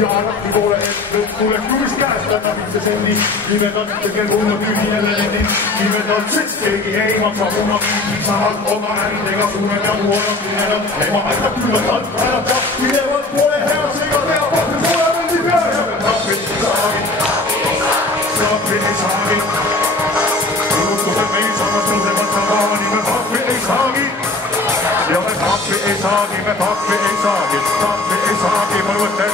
ja alati poole ette tuleb kuus käest täna mitte sendi nimedalt tegel tühjale nimedalt sest keegi ei maksa kunagi saavad oma äridega suurem ja muudab nimedalt ema aitab küllalt alt ainult pidevalt pole hea seega teha pakkus pole vendi peale ja me trahvi ei saagi kulutused meil saavad tõusevad samaani me trahvi ei saagi ja me trahvi ei saagi, me trahvi ei saagi, ma võtan